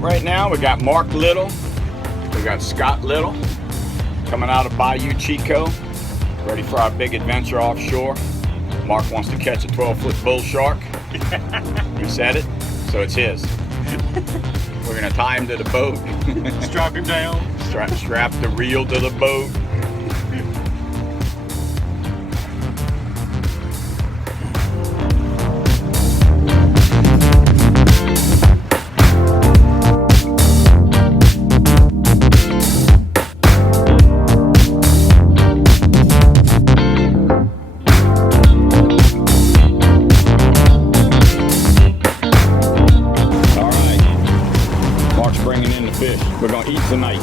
out right now. We got Mark Little, we got Scott Little coming out of Bayou Chico, ready for our big adventure offshore. Mark wants to catch a 12-foot bull shark. We said it, so it's his. We're gonna tie him to the boat. Strap him down. Strap the reel to the boat. Bringing in the fish. We're gonna eat tonight.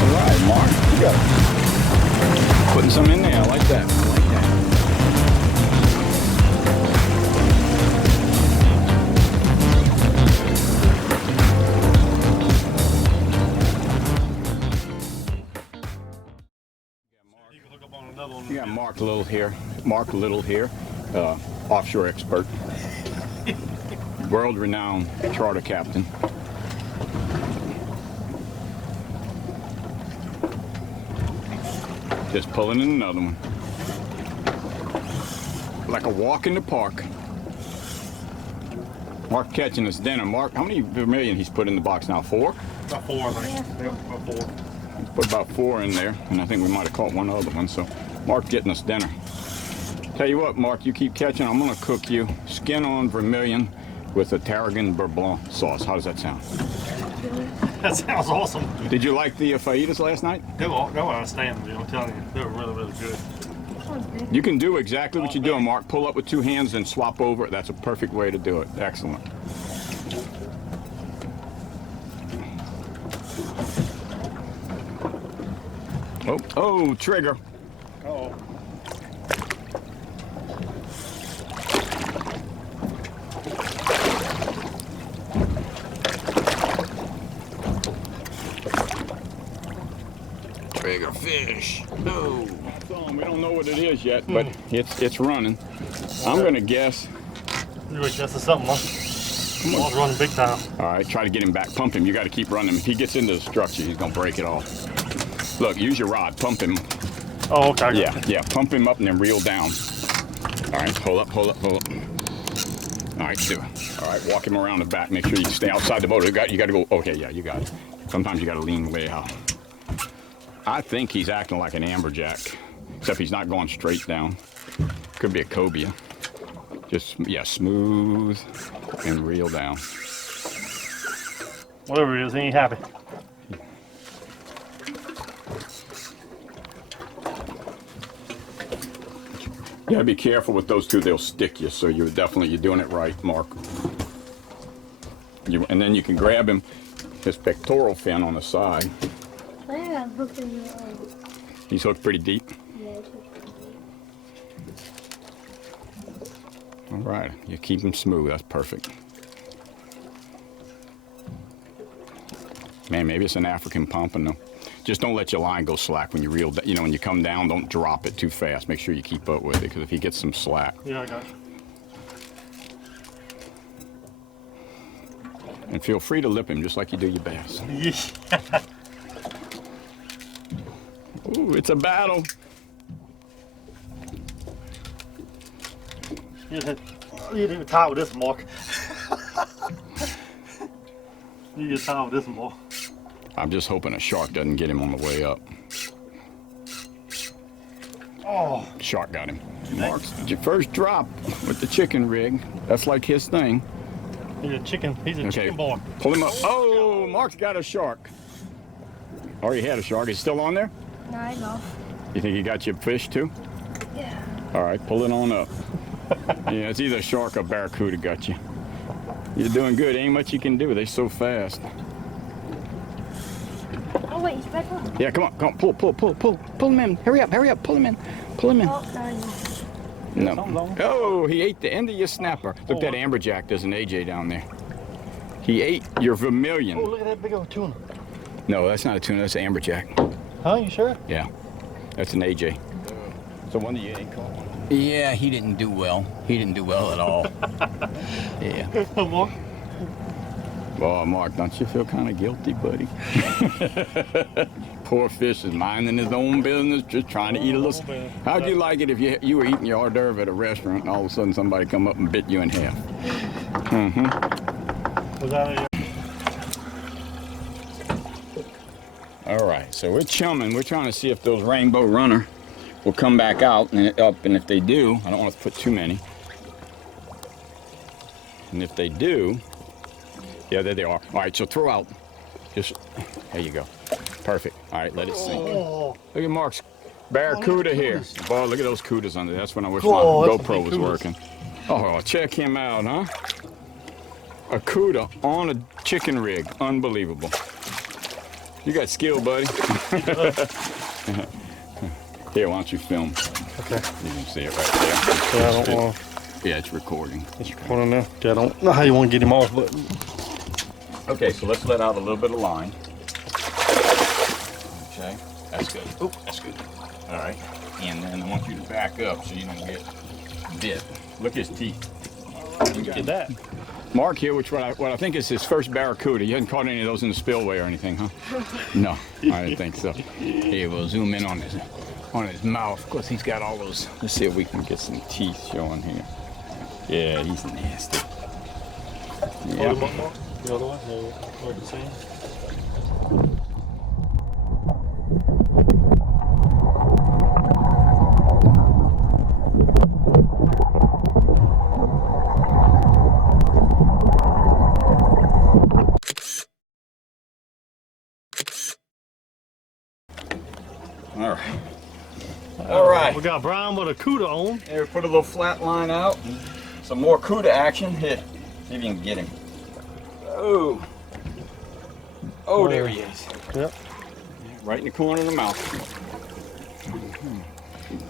All right, Mark, you got it. Putting some in there. I like that. I like that. You got Mark Little here. Mark Little here. Offshore expert, world-renowned charter captain. Just pulling in another one. Like a walk in the park. Mark catching us dinner. Mark, how many vermilion he's put in the box now? 4? About 4, I think. Yeah, about 4. He's put about 4 in there, and I think we might have caught one other one. So Mark getting us dinner. Tell you what, Mark, you keep catching. I'm gonna cook you skin on vermilion with a tarragon beurre blanc sauce. How does that sound? That sounds awesome. Did you like the fajitas last night? They were outstanding, I'm telling you. They were really, really good. You can do exactly what you're doing, Mark. Pull up with 2 hands and swap over. That's a perfect way to do it. Excellent. Oh, trigger. Uh-oh. Trigger fish. No. We don't know what it is yet, but it's running. I'm gonna guess. You would guess it's something, huh? Ball's running big time. All right, try to get him back. Pump him. You got to keep running him. If he gets into the structure, he's gonna break it off. Look, use your rod. Pump him. Oh, okay. Yeah. Pump him up and then reel down. All right, hold up. All right, do it. All right, walk him around the back. Make sure you stay outside the boat. You got to go. Okay, yeah, you got it. Sometimes you got to lean way out. I think he's acting like an amberjack, except he's not going straight down. Could be a cobia. Just, yeah, smooth and reel down. Whatever it is, he ain't happy. You gotta be careful with those two, they'll stick you, so you're doing it right, Mark. And then you can grab him, his pectoral fin on the side. He's hooked pretty deep? Yeah, it's hooked pretty deep. All right, you keep him smooth, that's perfect. Man, maybe it's an African pompano. Just don't let your line go slack when you reel, when you come down, don't drop it too fast. Make sure you keep up with it, because if he gets some slack. Yeah, I got you. And feel free to lip him just like you do your bass. Yeah. Ooh, it's a battle. You didn't even tie with this, Mark. You just tie with this, Mark. I'm just hoping a shark doesn't get him on the way up. Oh. Shark got him. Mark's your first drop with the chicken rig. That's like his thing. He's a chicken boy. Pull him up. Oh, Mark's got a shark. Already had a shark. Is he still on there? No, I know. You think he got you a fish too? Yeah. All right, pull it on up. Yeah, it's either a shark or barracuda got you. You're doing good. Ain't much you can do. They're so fast. Oh wait, he's back on. Yeah, come on, pull him in. Hurry up, pull him in. Oh, no. No. Oh, he ate the end of your snapper. Look, that amberjack. There's an AJ down there. He ate your vermilion. Oh, look at that big old tuna. No, that's not a tuna. That's an amberjack. Huh? You sure? Yeah, that's an AJ. So one that you ain't caught. Yeah, he didn't do well. He didn't do well at all. Yeah. Mark. Well, Mark, don't you feel kind of guilty, buddy? Poor fish is minding his own business, just trying to eat a little. How'd you like it if you were eating your hors d'oeuvre at a restaurant and all of a sudden somebody come up and bit you in half? Was that All right, so we're chumming. We're trying to see if those rainbow runner will come back out and up, and if they do, I don't want to put too many. And if they do, yeah, there they are. All right, so throw out. Just, there you go. Perfect. All right, let it sink. Oh. Look at Mark's barracuda here. Boy, look at those cudas under there. That's when I wish my Oh, that's GoPro was working. Oh, check him out, huh? A cuda on a chicken rig. Unbelievable. You got skill, buddy. Here, why don't you film? Okay. You can see it right there. Yeah, I don't want. Yeah, it's recording. It's recording now. Okay, I don't know how you want to get him off, but. Okay, so let's let out a little bit of line. Okay, that's good. Oh, that's good. All right, and then I want you to back up so you don't get bit. Look at his teeth. Look at that. Mark here, what I think is his first barracuda. You hadn't caught any of those in the spillway or anything, huh? No, I didn't think so. Here, we'll zoom in on his mouth. Of course, he's got all those. Let's see if we can get some teeth showing here. Yeah, he's nasty. Hold him up more. The other one. Like the same. All right. All right. We got Bryan with a cuda on. Here, put a little flat line out. Some more cuda action. Here, see if you can get him. Oh. Oh, there he is. Yep. Right in the corner of the mouth.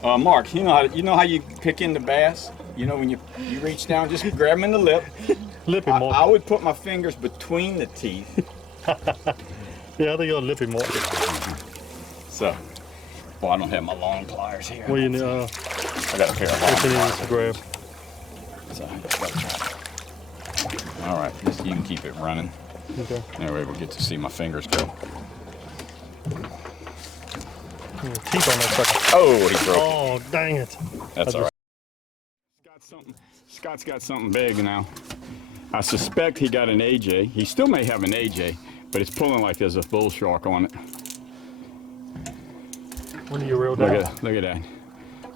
Mark, you know how you pick in the bass? You know when you reach down, just grab him in the lip. Lip him more. I would put my fingers between the teeth. Yeah, I think you'll lip him more. So, well, I don't have my long pliers here. Well, you need, I got a pair of long what's it pliers. is to grab? So, all right, just, you can keep it running. Okay. Anyway, we'll get to see my fingers go. Teeth on that sucker. Oh, he broke it. Oh, dang it. That's all right. Scott's got something big now. I suspect he got an AJ. He still may have an AJ, but it's pulling like there's a bull shark on it. When do you reel down? Look at that.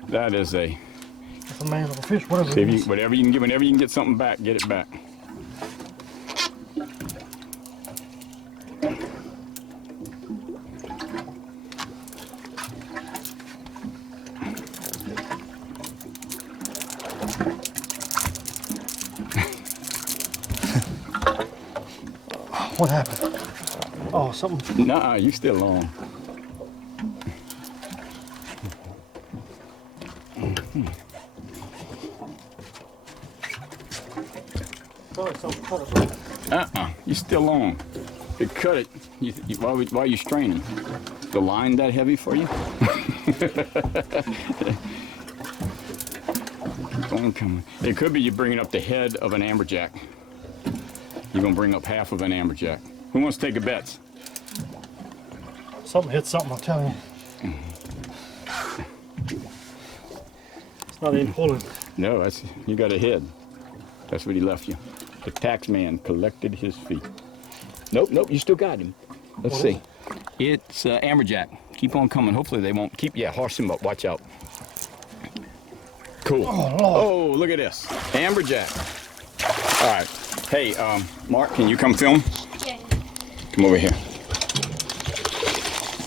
That is a. That's a man of a fish. Whatever. See if you, whenever you can get something back, get it back. What happened? Oh, something. Nuh-uh, you still on. You still on. You cut it. Why are you straining? The line that heavy for you? Keep on coming. It could be you bringing up the head of an amberjack. You're gonna bring up half of an amberjack. Who wants to take a bet? Something hit something, I'll tell you. It's not even pulling. No, you got a head. That's what he left you. The tax man collected his fee. Nope, you still got him. Let's see. It's amberjack. Keep on coming. Hopefully they won't keep. Yeah, horse him up. Watch out. Cool. Oh, look at this. Amberjack. All right. Hey, Mark, can you come film? Yeah. Come over here.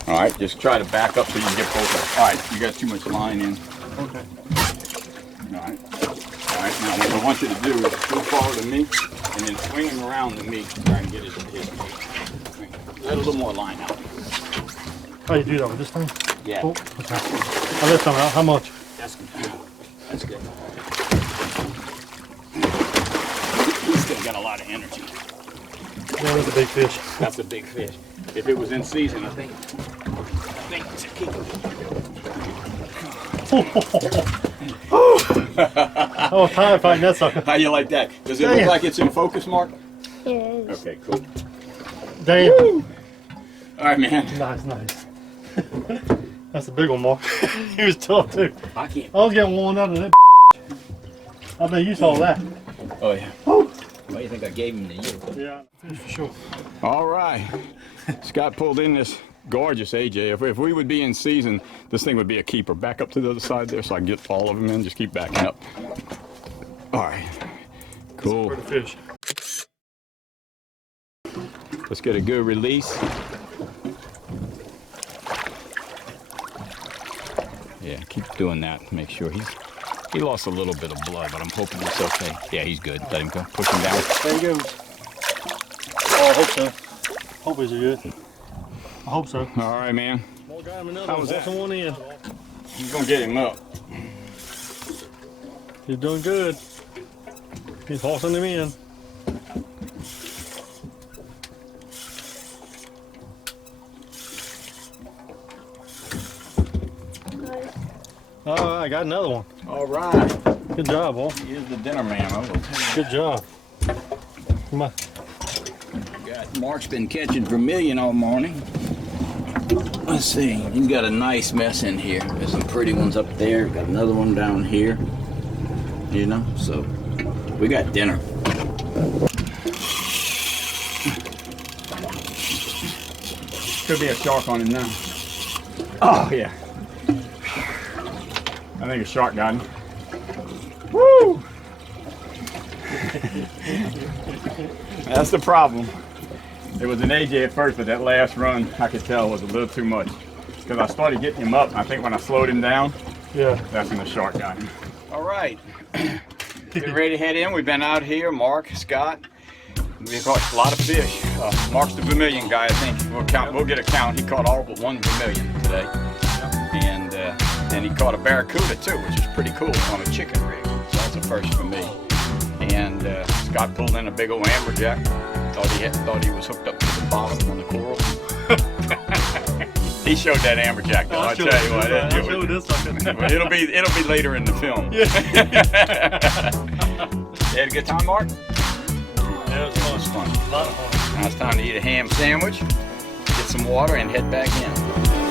All right, just try to back up so you can get both. All right, you got too much line in. Okay. All right, now what I want you to do is go forward to me and then swing him around to me to try and get his let a little more line out. How you do that with this thing? Yeah. Oh, okay. Now this time out, how much? That's good. That's good. He's still got a lot of energy. Yeah, that's a big fish. That's a big fish. If it was in season, I think it's a keeper. I was tired fighting that sucker. How you like that? Does it look like it's in focus, Mark? Yeah, it is. Okay, cool. Damn. All right, man. Nice. That's a big one, Mark. He was tough too. I can't. I was getting worn out of that. I bet you saw that. Oh, yeah. Why do you think I gave him to you? Yeah, for sure. All right. Scott pulled in this gorgeous AJ. If we would be in season, this thing would be a keeper. Back up to the other side there so I can get all of them in. Just keep backing up. All right. Cool. Pretty fish. Let's get a good release. Yeah, keep doing that. Make sure he lost a little bit of blood, but I'm hoping it's okay. Yeah, he's good. Let him go. Push him down. There he goes. Oh, I hope so. Hope he's good. I hope so. All right, man. More got him another How was that? one in. He's gonna get him up. He's doing good. He's horsing him in. Oh, I got another one. All right. Good job, boy. Here's the dinner man. I will tell you. Good job. Come on. Mark's been catching vermilion all morning. Let's see. He's got a nice mess in here. There's some pretty ones up there. Got another one down here. You know, so we got dinner. Could be a shark on him now. Oh, yeah. I think a shark got him. Woo! That's the problem. It was an AJ at first, but that last run, I could tell, was a little too much. Because I started getting him up, and I think when I slowed him down, Yeah. that's when the shark got him. All right. Getting ready to head in. We've been out here, Mark, Scott. We caught a lot of fish. Mark's the vermilion guy, I think. We'll get a count. He caught all but one vermilion today. And then he caught a barracuda too, which is pretty cool on a chicken rig. So that's a first for me. And Scott pulled in a big old amberjack. Thought he was hooked up to the bottom on the coral. He showed that amberjack though. I tell you what, it'll be later in the film. Yeah. You had a good time, Mark? Yeah, it was fun. A lot of fun. A lot of fun. Now it's time to eat a ham sandwich, get some water, and head back in.